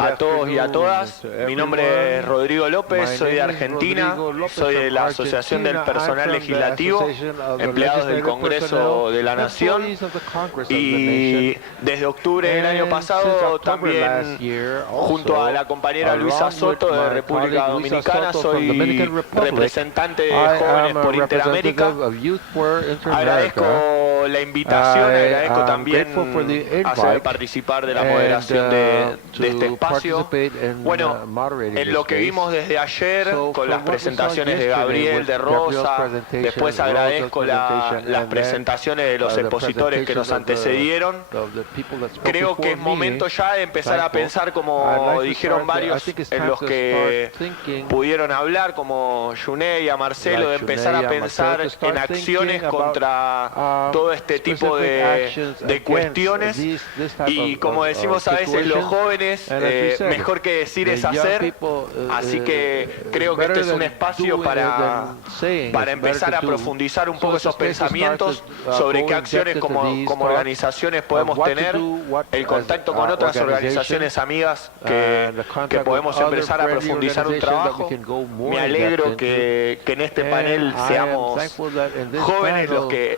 a todos y a todas. Mi nombre es Rodrigo López, soy de Argentina, soy de la Asociación del Personal Legislativo, empleados del Congreso de la Nación, y desde octubre del año pasado también, junto a la compañera Luisa Soto de República Dominicana, soy representante de jóvenes por Interamérica. Agradezco la invitación, agradezco también hacer participar de la moderación de este espacio. Bueno, en lo que vimos desde ayer, con las presentaciones de Gabriel, de Rosa, después agradezco las presentaciones de los expositores que nos antecedieron. Creo que es momento ya de empezar a pensar, como dijeron varios en los que pudieron hablar, como Yunei, a Marcelo, de empezar a pensar en acciones contra todo este tipo de cuestiones. Y como decimos a veces los jóvenes, mejor que decir es hacer. Así que creo que este es un espacio para empezar a profundizar un poco esos pensamientos sobre qué acciones como organizaciones podemos tener, el contacto con otras organizaciones amigas que podemos empezar a profundizar un trabajo. Me alegro que en este panel seamos jóvenes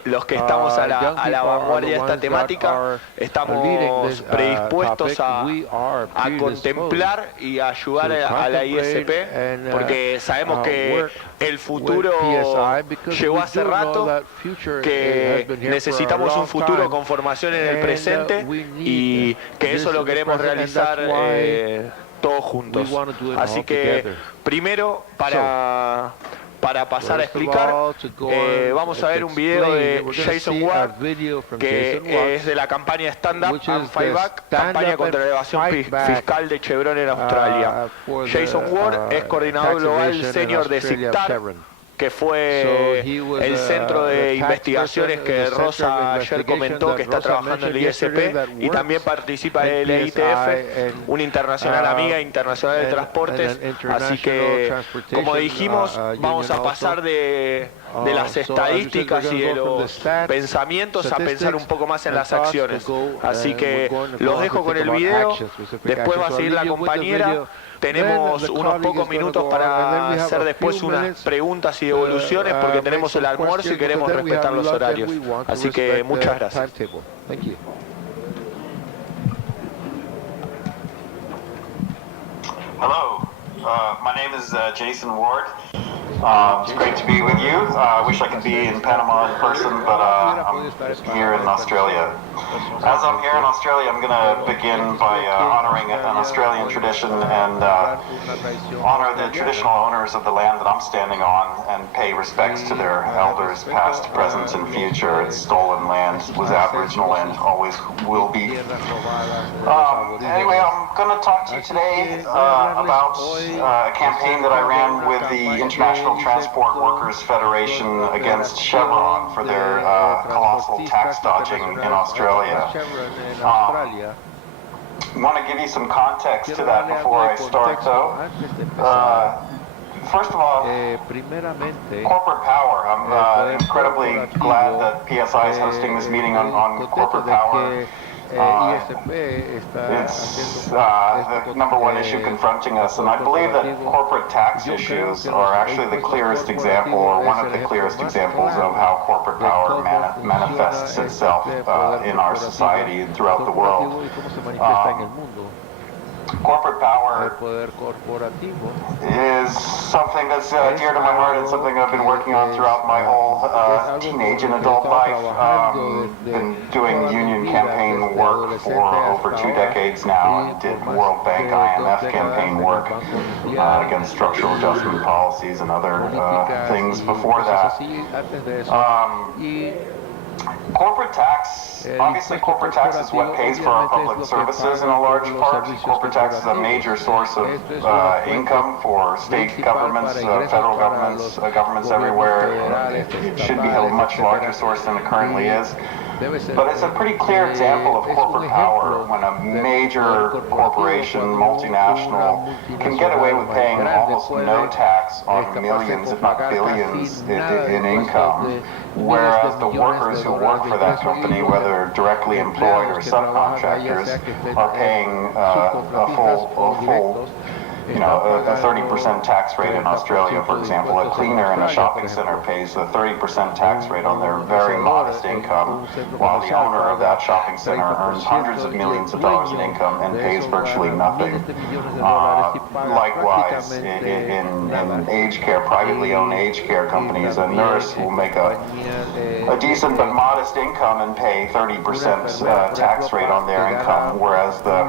los que estamos a la vanguardia de esta temática. Estamos predispuestos a contemplar y a ayudar a la ISP, porque sabemos que el futuro llegó hace rato, que necesitamos un futuro con formación en el presente y que eso lo queremos realizar todos juntos. Así que primero, para pasar a explicar, vamos a ver un video de Jason Ward, que es de la campaña Stand Up and Fight Back, campaña contra la evasión fiscal de Chevron en Australia. Jason Ward es coordinador global senior de SICTAR, que fue el centro de investigaciones que Rosa ayer comentó que está trabajando en el ISP, y también participa del ITF, una internacional amiga internacional de transportes. Así que, como dijimos, vamos a pasar de las estadísticas y de los pensamientos a pensar un poco más en las acciones. Así que los dejo con el video, después va a seguir la compañera. Tenemos unos pocos minutos para hacer después unas preguntas y devoluciones, porque tenemos el almuerzo y queremos respetar los horarios. Así que muchas gracias. Hello, my name is Jason Ward. It's great to be with you. I wish I could be in Panama in person, but I'm here in Australia. As I'm here in Australia, I'm going to begin by honoring an Australian tradition and honor the traditional owners of the land that I'm standing on and pay respects to their elders, past, present, and future. It's stolen land, was Aboriginal land, always will be. Anyway, I'm going to talk to you today about a campaign that I ran with the International Transport Workers Federation against Chevron for their colossal tax dodging in Australia. I want to give you some context to that before I start, though. First of all, corporate power. I'm incredibly glad that PSI is hosting this meeting on corporate power. It's the number one issue confronting us, and I believe that corporate tax issues are actually the clearest example, or one of the clearest examples, of how corporate power manifests itself in our society and throughout the world. Corporate power is something that's dear to my heart and something I've been working on throughout my whole teenage and adult life. Been doing union campaign work for over 2 decades now, and did World Bank IMF campaign work against structural adjustment policies and other things before that. Corporate tax, obviously corporate tax is what pays for our public services in a large part. Corporate tax is a major source of income for state governments, federal governments, governments everywhere. It should be a much larger source than it currently is. But it's a pretty clear example of corporate power when a major corporation, multinational, can get away with paying almost no tax on millions, if not billions, in income, whereas the workers who work for that company, whether directly employed or subcontractors, are paying a full a 30% tax rate in Australia, for example. A cleaner in a shopping center pays a 30% tax rate on their very modest income, while the owner of that shopping center earns hundreds of millions of dollars in income and pays virtually nothing. Likewise, in aged care, privately owned aged care companies, a nurse will make a decent but modest income and pay 30% tax rate on their income, whereas the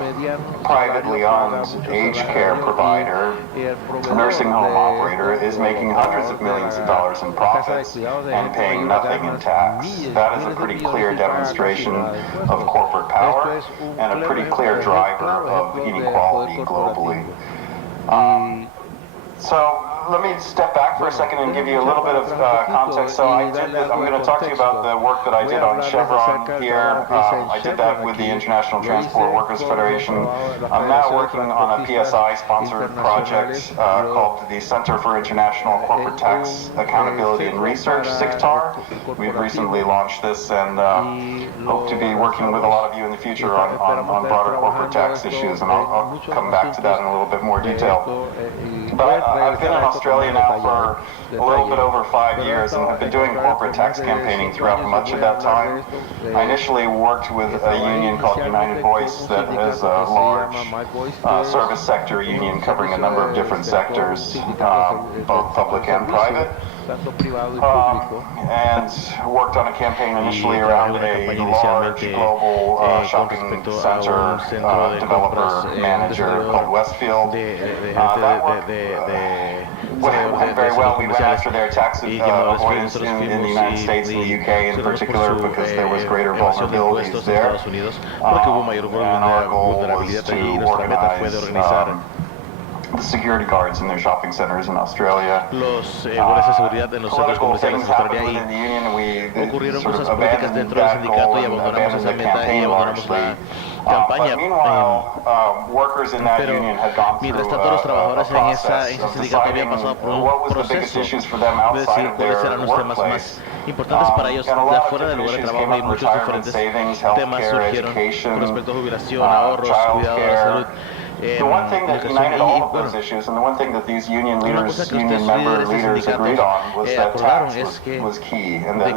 privately owned aged care provider, nursing home operator, is making hundreds of millions of dollars in profits and paying nothing in tax. That is a pretty clear demonstration of corporate power and a pretty clear driver of inequality globally. So let me step back for a second and give you a little bit of context. So I'm going to talk to you about the work that I did on Chevron here. I did that with the International Transport Workers Federation. I'm now working on a PSI-sponsored project called the Center for International Corporate Tax Accountability and Research, CICTAR. We've recently launched this and hope to be working with a lot of you in the future on broader corporate tax issues, and I'll come back to that in a little bit more detail. But I've been in Australia now for a little bit over 5 years and have been doing corporate tax campaigning throughout much of that time. I initially worked with a union called United Voice that is a large service sector union covering a number of different sectors, both public and private. And worked on a campaign initially around a large global shopping center developer manager called Westfield. That work went very well. We went after their tax avoidance in the United States and the UK in particular because there was greater vulnerabilities there. And our goal was to organize the security guards in their shopping centers in Australia. Political things happened within the union, and we sort of abandoned that goal and abandoned the campaign largely. But meanwhile, workers in that union had gone through a process of deciding what was the biggest issues for them outside of their workplace. And a lot of different issues came up: retirement savings, healthcare, education, childcare. The one thing that united all of those issues, and the one thing that these union member leaders agreed on, was that tax was key, and that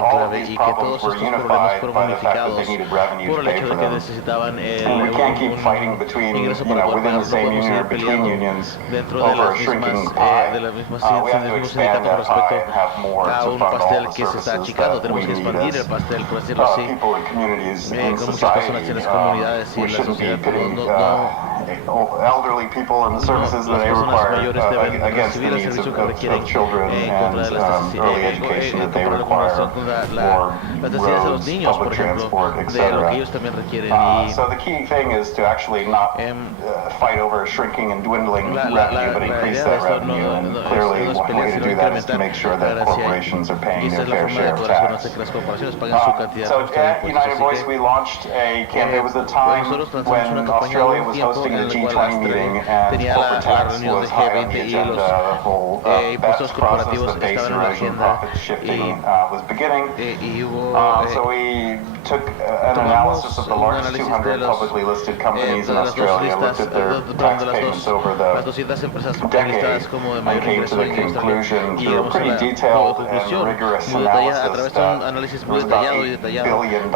all of these problems were unified by the fact that they needed revenue to pay for them. And we can't keep fighting between, within the same union or between unions over a shrinking pie. We have to expand that pie and have more to fund all the services that we need as people and communities in society. We shouldn't be pitting elderly people and the services that they require against the needs of children and early education that they require, or roads, public transport, etc. So the key thing is to actually not fight over shrinking and dwindling revenue, but increase that revenue. And clearly one way to do that is to make sure that corporations are paying their fair share of tax. So at United Voice we launched a campaign. It was a time when Australia was hosting the G20 meeting, and corporate tax was high on the agenda. The whole BEPS process, the base erosion, profit shifting, was beginning. So we took an analysis of the largest 200 publicly listed companies in Australia, looked at their tax payments over the decade, and came to the conclusion through a pretty detailed and rigorous analysis that it was about $8 billion in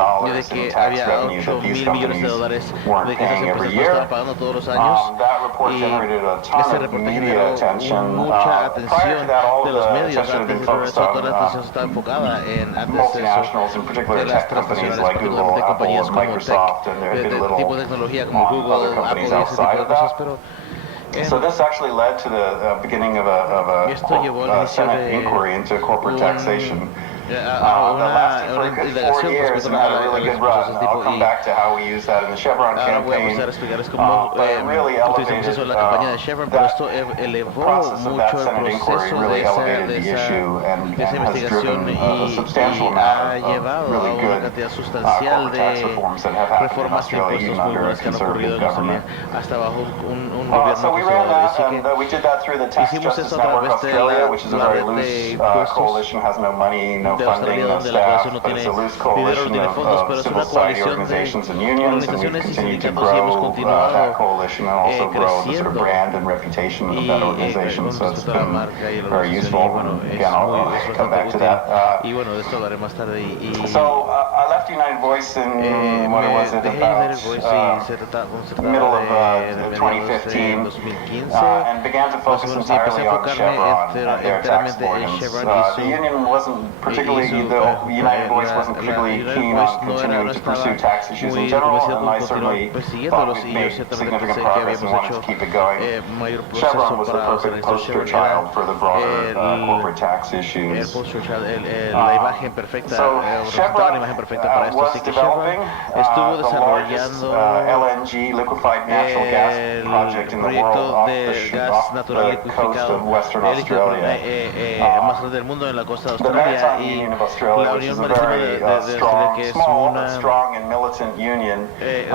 tax revenue that these companies weren't paying every year. That report generated a ton of media attention. Prior to that, all the attention had been focused on multinationals, in particular tech companies like Google, Apple, and Microsoft, and there had been little on other companies outside of that. So this actually led to the beginning of a Senate inquiry into corporate taxation. lasted for a good 4 years and had a really good run. I'll come back to how we use that in the Chevron campaign. But it really elevated the process of that Senate inquiry, really elevated the issue and has driven a substantial amount of really good corporate tax reforms that have happened in Australia even under a conservative government. So we ran that, and we did that through the Tax Justice Network Australia, which is a very loose coalition, has no money, no funding, no staff, but it's a loose coalition of civil society organizations and unions, and we've continued to grow that coalition and also grow the sort of brand and reputation of that organization, so it's been very useful. Again, I'll come back to that. So I left United Voice in, what was it, about middle of 2015, and began to focus entirely on Chevron and their tax burdens. The union wasn't particularly, the United Voice wasn't particularly keen on continuing to pursue tax issues in general, and I certainly thought we'd made significant progress and wanted to keep it going. Chevron was the perfect poster child for the broader corporate tax issues. So Chevron was developing the largest LNG, liquefied natural gas project in the world off the coast of Western Australia. The Maritime Union of Australia, which is a very strong and militant union, had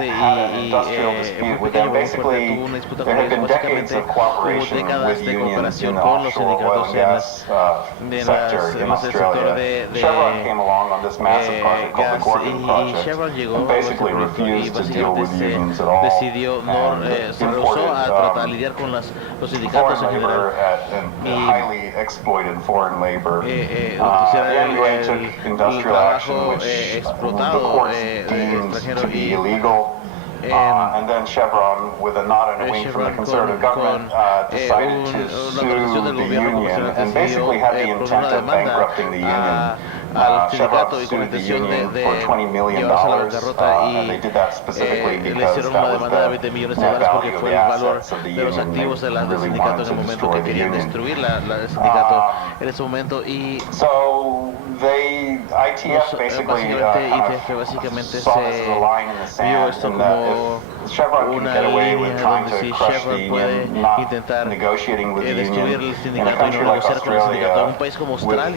an industrial dispute with them. Basically, there had been decades of cooperation with unions in the offshore oil and gas sector in Australia. Chevron came along on this massive project called the Gorgon Project and basically refused to deal with unions at all and imported foreign labor and highly exploited foreign labor. The NUA took industrial action which the courts deemed to be illegal. And then Chevron, with a nod and a wink from the conservative government, decided to sue the union and basically had the intent of bankrupting the union. Chevron sued the union for $20 million, and they did that specifically because that was the net value of the assets of the union. They really wanted to destroy the union. So they, ITF basically saw this as a line in the sand, and that if Chevron can get away with trying to crush the union, not negotiating with the union in a country like Australia with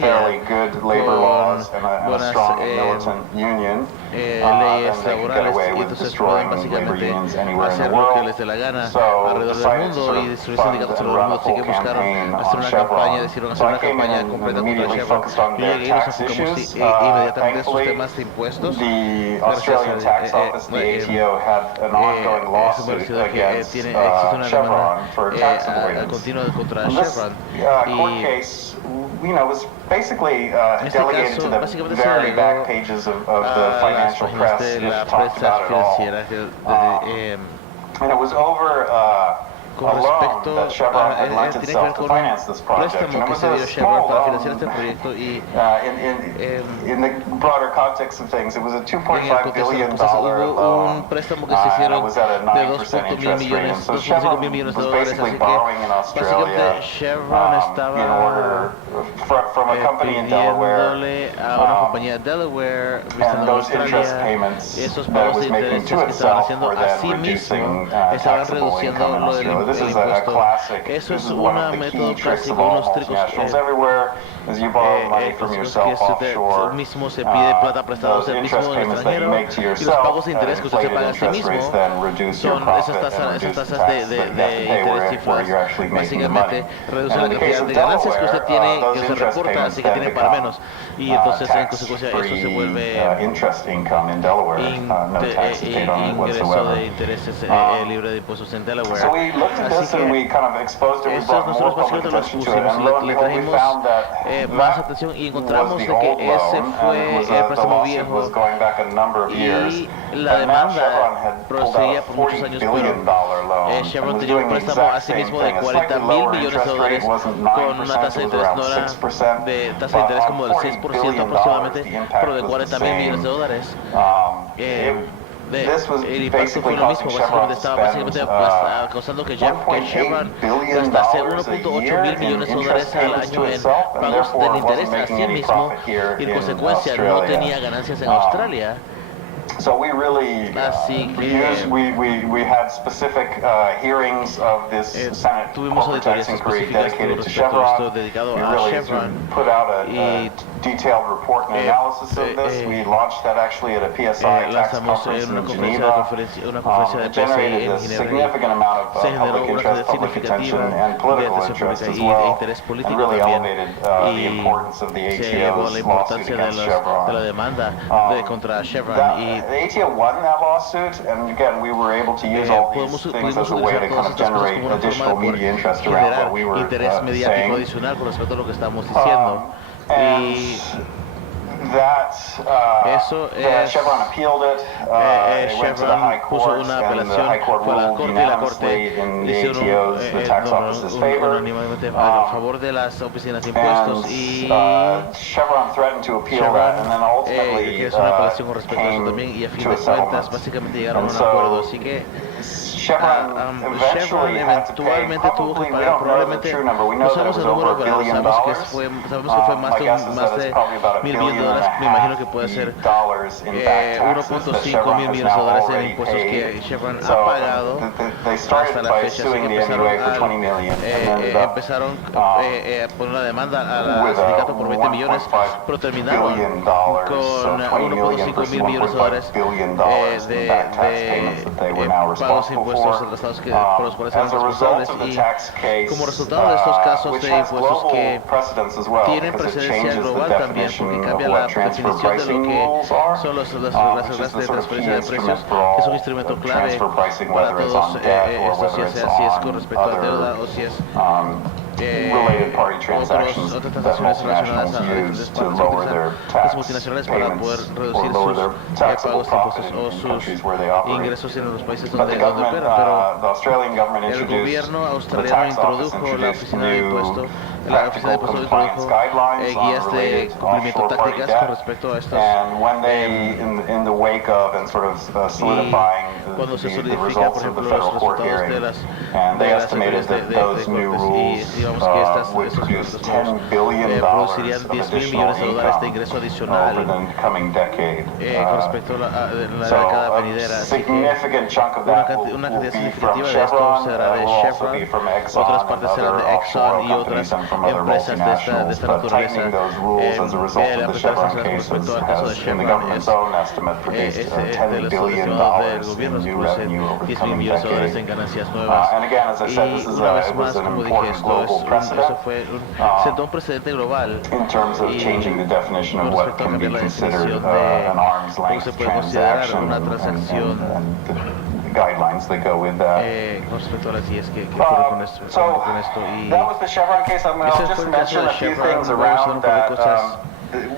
fairly good labor laws and a strong militant union, then they can get away with destroying labor unions anywhere in the world. So decided to sort of fund and run a full campaign on Chevron. So I came in and immediately focused on their tax issues. Thankfully, the Australian Tax Office, the ATO, had an ongoing lawsuit against Chevron for tax avoidance. And this court case, was basically delegated to the very back pages of the financial press. Just talked about it all. And it was over a loan that Chevron had lent itself to finance this project. And it was a small loan. In the broader context of things, it was a $2.5 billion loan. And it was at a 9% interest rate. And so Chevron was basically borrowing in Australia in order from a company in Delaware. And those interest payments that it was making to itself were then reducing taxable income in Australia. This is a classic, this is one of the key tricks of all multinationals everywhere, is you borrow money from yourself offshore. Those interest payments that you make to yourself at inflated interest rates then reduce your profit and reduce the tax that you have to pay where you're actually making the money. And in the case of Delaware, those interest payments then become tax-free interest income in Delaware. No tax is paid on it whatsoever. So we looked at this and we kind of exposed it, we brought more public attention to it, and lo and behold, we found that that was the old loan, and the lawsuit was going back a number of years. And now Chevron had pulled out a $40 billion loan and was doing the exact same thing. A slightly lower interest rate, wasn't 9%, it was around 6%, but $40 billion, the impact was the same. el impacto fue lo mismo, básicamente estaba causando que Chevron gastase 1.8 mil millones de dólares al año en pagos del interés a sí mismo y en consecuencia no tenía ganancias en Australia. So we really we had specific hearings of this Senate corporate tax inquiry dedicated to Chevron. We really put out a detailed report and analysis of this. We launched that actually at a PSI tax conference in Geneva. Generated a significant amount of public interest, public attention, and political interest as well, and really elevated the importance of the ATO's lawsuit against Chevron. The ATO won that lawsuit, and again, we were able to use all these things as a way to kind of generate additional media interest around what we were saying. Chevron appealed it. It went to the High Court, and the High Court ruled unanimously in the ATO's, the tax office's favor. Chevron threatened to appeal that, and then ultimately came to a settlement. And so Chevron eventually had to pay probably, we don't know the true number, we know that it was over $1 billion. My guess is that it's probably about $1.5 billion in back taxes that Chevron has now already paid. So they started by suing the MUA for $20 million and ended up with $1.5 billion, so $20 million versus $1.5 billion in back tax payments that they were now responsible for. As a result of the tax case, which has global precedence as well, because it changes the definition of what transfer pricing rules are, which is the sort of key instrument for all transfer pricing, whether it's on debt or whether it's on other related party transactions that multinationals use to lower their tax payments or lower their taxable profit in countries where they operate. But the government, the Australian government introduced, the tax office introduced new practical compliance guidelines on related offshore party debt. And when they, in the wake of and sort of solidifying the results of the federal court hearing, and they estimated that those new rules would produce $10 billion of additional income over the coming decade. So a significant chunk of that will be from Chevron, it will also be from Exxon and other offshore oil companies and from other multinationals, but tightening those rules as a result of the Chevron case has, in the government's own estimate, produced $10 billion in new revenue over the coming decade. And again, as I said, this is it was an important global precedent in terms of changing the definition of what can be considered an arm's length transaction and the guidelines that go with that. So that was the Chevron case. I'll just mention a few things around that.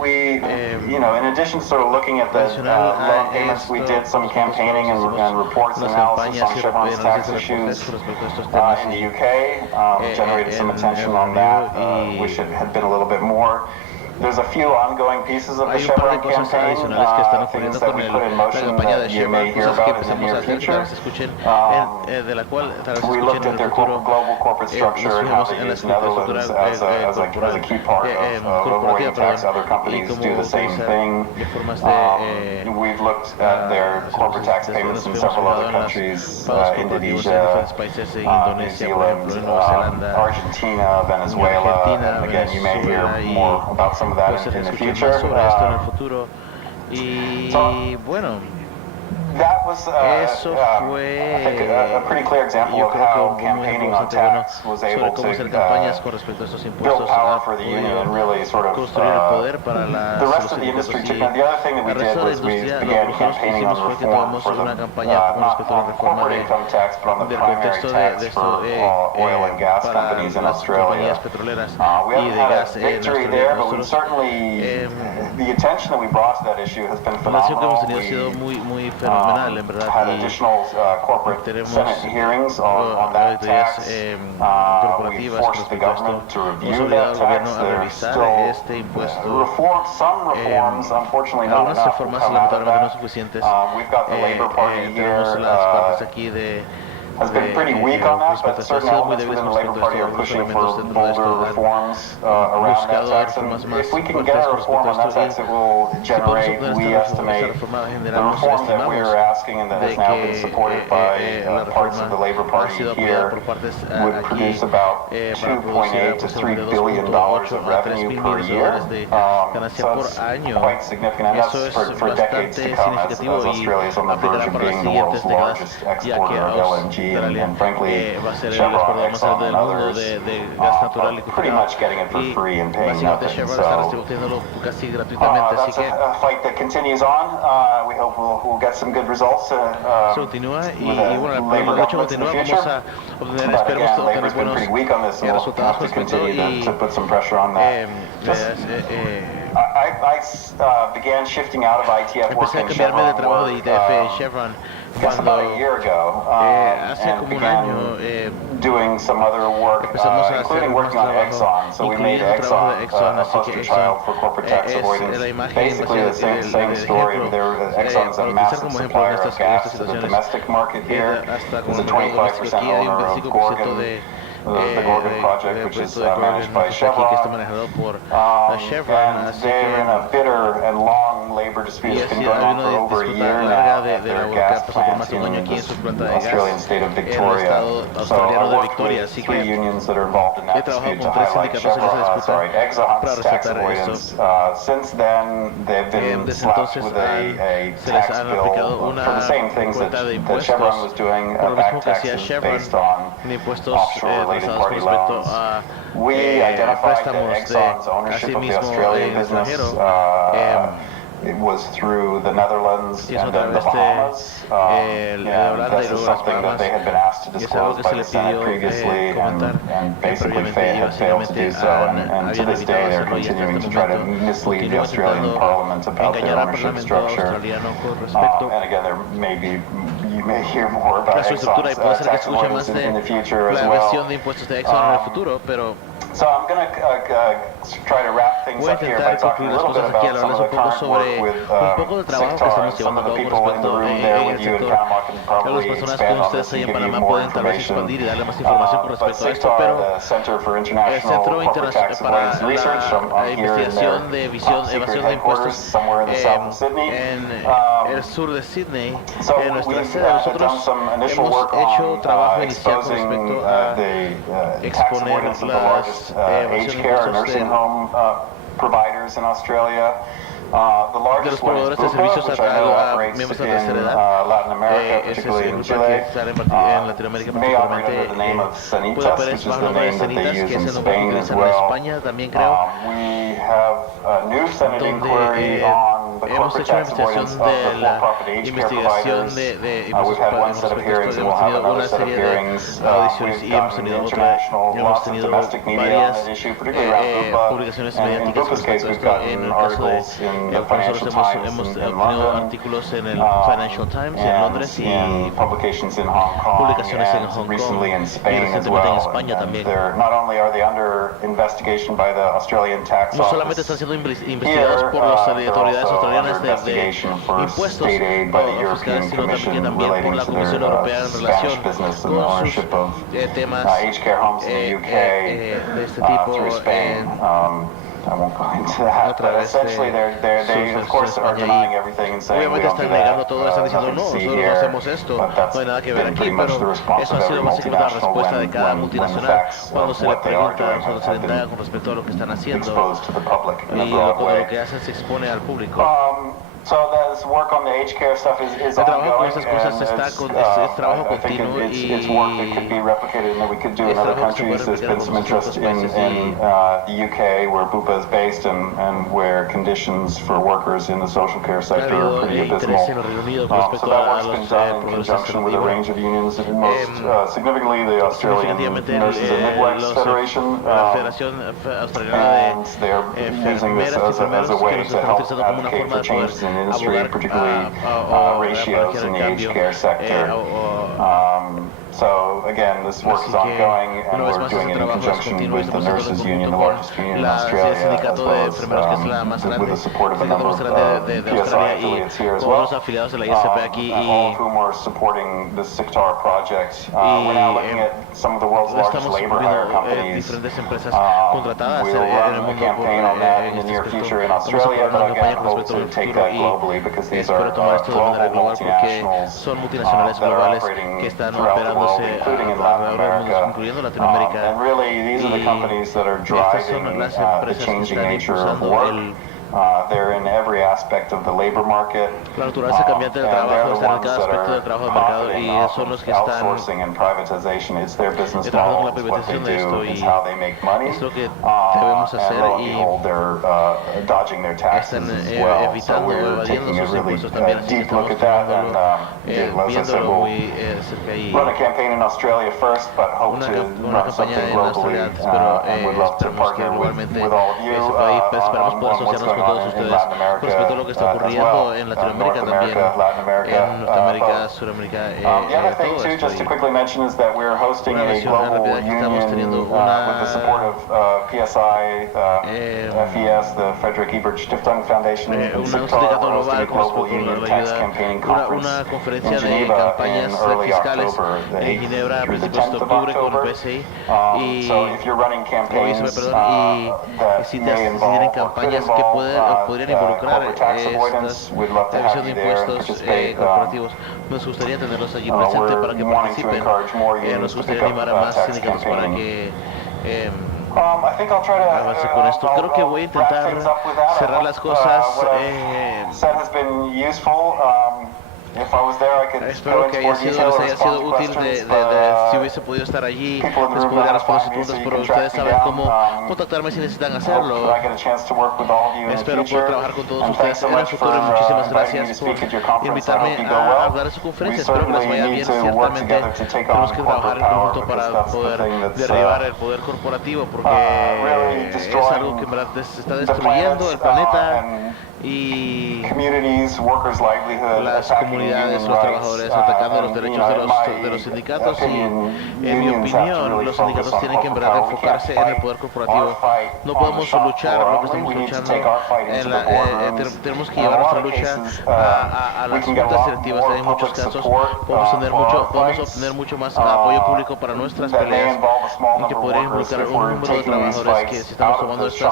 We, in addition to sort of looking at the loan payments, we did some campaigning and reports and analysis on Chevron's tax issues in the UK, generated some attention on that, wish it had been a little bit more. There's a few ongoing pieces of the Chevron campaign, things that we put in motion that you may hear about in the near future. We looked at their global corporate structure and how they use Netherlands as a key part of avoiding tax. Other companies do the same thing. We've looked at their corporate tax payments in several other countries, Indonesia, New Zealand, Argentina, Venezuela, and again, you may hear more about some of that in the future. That was, I think, a pretty clear example of how campaigning on tax was able to build power for the union and really sort of the rest of the industry took. Now, the other thing that we did was we began campaigning on reform for the not on corporate income tax, but on the primary tax for oil and gas companies in Australia. We haven't had a victory there, but we certainly the attention that we brought to that issue has been phenomenal. fenomenal, en verdad. Had additional corporate Senate hearings on that tax. We forced the government to review that tax. There's still some reforms, unfortunately not enough to come out of that. We've got the Labor Party here. Has been pretty weak on that, but certain elements within the Labor Party are pushing for bolder reforms around that tax. And if we can get a reform on that tax, it will generate, we estimate, the reform that we're asking and that has now been supported by parts of the Labor Party here would produce about $2.8 to $3 billion of revenue per year. So it's quite significant, and that's for decades to come, as Australia is on the verge of being the world's largest exporter of LNG. And frankly, Chevron, Exxon, and others are pretty much getting it for free and paying nothing. So that's a fight that continues on. We hope we'll get some good results with a Labor government in the future. But again, Labor's been pretty weak on this, so we'll have to continue to put some pressure on that. I began shifting out of ITF work in Chevron I guess about a year ago, and began doing some other work, including working on Exxon. So we made Exxon a poster child for corporate tax avoidance. Basically the same story. Exxon's a massive supplier of gas to the domestic market here. Is a 25% owner of Gorgon. The Gorgon project, which is managed by Chevron, and they're in a bitter and long labor dispute. It's been going on for over a year now at their gas plant in the Australian state of Victoria. So I worked with 3 unions that are involved in that dispute to highlight Exxon's tax avoidance. Since then, they've been slapped with a tax bill for the same things that Chevron was doing, back taxes based on offshore party loans. We identified that Exxon's ownership of the Australian business, it was through the Netherlands and then the Bahamas. This is something that they had been asked to disclose by the Senate previously, and basically had failed to do so. And to this day, they're continuing to try to mislead the Australian Parliament about their ownership structure. And again, you may hear more about Exxon's tax avoidance in the future as well. So I'm going to try to wrap things up here by talking a little bit about some of the current work with Sector, and some of the people in the room there with you in Panama can probably expand on this and give you more information. But Sector, the Center for International Corporate Tax Avoidance Research, I'm here in their secret headquarters somewhere in the south of Sydney. So we've done some initial work on exposing the tax avoidance of the largest aged care nursing home providers in Australia. The largest one is Bupa, which I know operates in Latin America, particularly in Chile. May operate under the name of Sanitas, which is the name that they use in Spain as well. We have a new Senate inquiry on the corporate tax avoidance of the for-profit aged care providers. We've had one set of hearings and we'll have another set of hearings. We've gotten international, lots of domestic media on that issue, particularly around Bupa. And in Bupa's case, we've gotten articles in the Financial Times in London, and in publications in Hong Kong, and recently in Spain as well. And not only are they under investigation by the Australian tax office here, they're also under investigation for state aid by the European Commission relating to their Spanish business and ownership of aged care homes in the UK through Spain. I won't go into that, but essentially they of course are denying everything and saying we don't do that, nothing to see here, but that's been pretty much the response of every multinational when the facts of what they are doing have been exposed to the public in a broad way. So this work on the aged care stuff is ongoing, and I think it's work that could be replicated and that we could do in other countries. There's been some interest in the UK, where Bupa is based, and where conditions for workers in the social care sector are pretty abysmal. So that work's been done in conjunction with a range of unions, and most significantly the Australian Nurses and Midwives Federation, and they're using this as a way to help advocate for changes in industry, particularly ratios in the aged care sector. So again, this work is ongoing, and we're doing it in conjunction with the Nurses Union, the largest union in Australia, as well as with the support of a number of PSI affiliates here as well, all of whom are supporting the SICTAR project. We're now looking at some of the world's largest labor hire companies. We'll run a campaign on that in the near future in Australia, but again, hope to take that globally because these are global multinationals that are operating throughout the world, including in Latin America. And really, these are the companies that are driving the changing nature of work. They're in every aspect of the labor market. La naturaleza cambiante del trabajo está en cada aspecto del trabajo del mercado y son los que están outsourcing and privatization. It's their business trabajando model, con la it's what they privatización de esto do, y it's how they make money. es lo que debemos And hacer lo and y behold, they're dodging their taxes están as well. So evitando o we're evadiendo taking a sus really impuestos también, así que deep look estamos at that, and trabajándolo, as I said, viéndolo we'll muy cerca y run a campaign in Australia first, but hope to una run something campaña en globally, Australia antes, pero and would love to esperamos que partner globalmente with all of you esperamos on poder what's asociarnos going con todos on in ustedes Latin con America respecto a lo que está as ocurriendo well. en Latinoamérica North también, America, Latin America, en Norteamérica, both. Suramérica, The other thing todo too, esto. just to quickly mention, is that we're hosting Una a mención global rápida que estamos union teniendo with the support of PSI, FES, the Frederick Ebert Stiftung Foundation, and un SICTAR. sindicato We're hosting a global global con union la tax ayuda, campaigning conference una in conferencia de Geneva in campañas early fiscales October, the en Ginebra a 8th through the principios de 10th of octubre con el October. PSI So if you're running campaigns that si may tienen involve or could campañas que involve podrían involucrar corporate tax avoidance, we'd love to evasión have de you there and impuestos participate. corporativos, nos gustaría tenerlos allí presentes para que We're wanting to participen. encourage more unions Nos to gustaría pick up animar a más tax sindicatos para campaigning. que I think I'll try to avanzar con esto. Creo que voy a intentar cerrar las cosas. What I've said has been useful. If I was there, I could go Espero into que more haya sido, detail les or haya respond sido to útil questions, si hubiese podido estar allí, les people in the room podría know how to responder sus find me, so preguntas, you pero can track ustedes me saben down. cómo contactarme si necesitan hacerlo. Hope I get a chance to work with all of you in the Espero poder future. trabajar con todos And ustedes thanks so en el much futuro y for muchísimas inviting me to gracias speak por at your conference. I invitarme hope you go a well. hablar en su We conferencia. Espero que les certainly vaya need bien. to work Ciertamente together to take tenemos on que trabajar corporate en power, conjunto because para that's the poder thing that's derribar el poder corporativo, porque really es algo que en verdad está destruyendo el planeta y communities, workers' livelihood, las comunidades, los trabajadores atacando los derechos de los sindicatos y en mi opinión los sindicatos tienen que en verdad enfocarse en el poder corporativo. No podemos luchar lo que estamos luchando tenemos que llevar nuestra lucha a las juntas directivas. En muchos casos podemos obtener mucho más apoyo público para nuestras peleas, que podría involucrar un número de trabajadores que si estamos tomando esto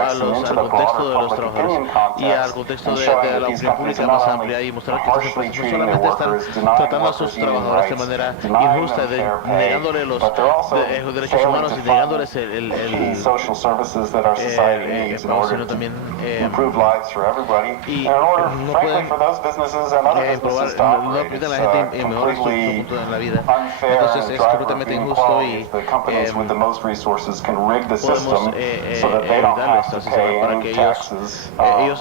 al contexto de los trabajadores y al contexto de la opinión pública más amplia, y mostrar que estas empresas no solamente están tratando a sus trabajadores de manera injusta, negándole los derechos humanos y negándoles el pago, sino también y no pueden no permiten a la gente mejorar su punto en la vida. Entonces es completamente injusto y podemos evitarlo esto para que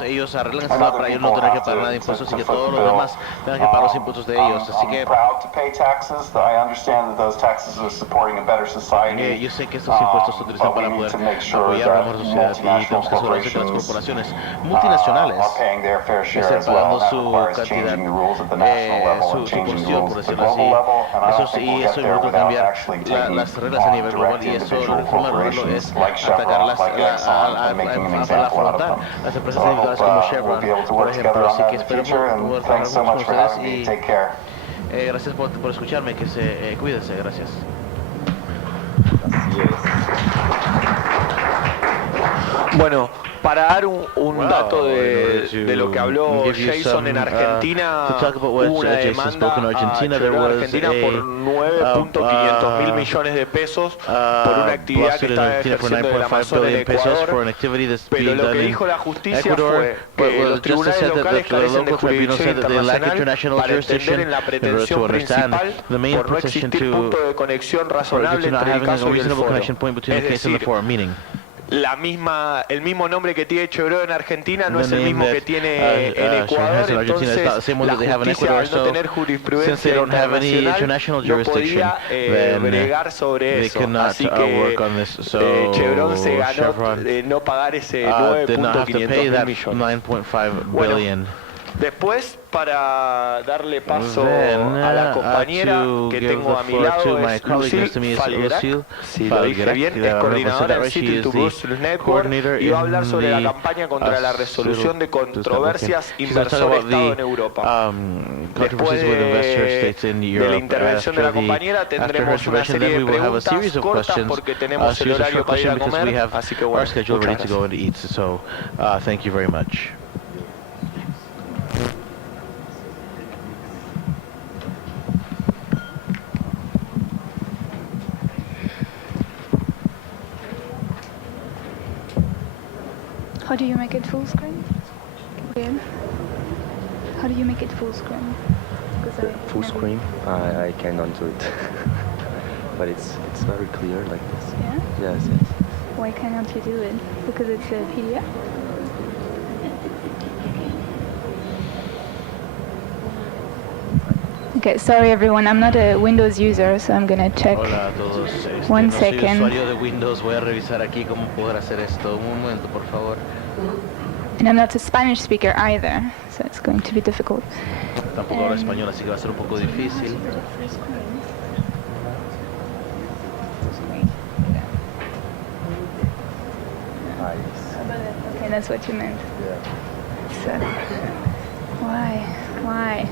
ellos arreglen esta para ellos no tener que pagar nada de impuestos y que todos los demás tengan que pagar los impuestos de ellos. Así que yo sé que estos impuestos se utilizan para poder apoyar a la mejor sociedad y tenemos que asegurarse que las corporaciones multinacionales estén pagando su cantidad, su porción, por decirlo así. Y eso involucra cambiar las reglas a nivel global, y eso la reforma rural es atacar a afrontar las empresas individuales como Chevron, por ejemplo. Así que espero poder trabajar con ustedes y gracias por escucharme, que cuídense, gracias. Así es. Bueno, para dar un dato de lo que habló Jason, en Argentina hubo una demanda a Argentina por 9.500 millones de pesos por una actividad que está ejerciendo el Amazonas en Ecuador, pero lo que dijo la justicia fue que los tribunales locales carecen de jurisdicción internacional para entender en la pretensión principal por no existir punto de conexión razonable entre el caso y el foro. Es decir, el mismo nombre que tiene Chevron en Argentina no es el mismo que tiene en Ecuador, entonces la justicia al no tener jurisprudencia internacional no podía bregar sobre eso, así que Chevron se ganó no pagar ese 9.500 millones. Bueno, después, para darle paso a la compañera que tengo a mi lado, es Lucille Falguerac, si lo dije bien, es coordinadora del City to Brussels Network y va a hablar sobre la campaña contra la resolución de controversias inversor-Estado en Europa. Después de la intervención de la compañera tendremos una serie de preguntas cortas porque tenemos el horario para ir a comer, así que bueno, muchas gracias. How do you make it full screen? Again? How do you make it full screen? Full screen? I cannot do it. But it's very clear like this. Yeah? Yes. Why cannot you do it? Because it's a PDF? Okay, sorry everyone, I'm not a Windows user, so I'm gonna check. Hola a todos. One no soy second. usuario de Windows, voy a revisar aquí cómo poder hacer esto. Un momento, por favor. And I'm not a Spanish speaker either, so it's going to be difficult. Tampoco hablo español, así que va a ser un poco difícil. Okay, that's what you meant. Yeah. So, why?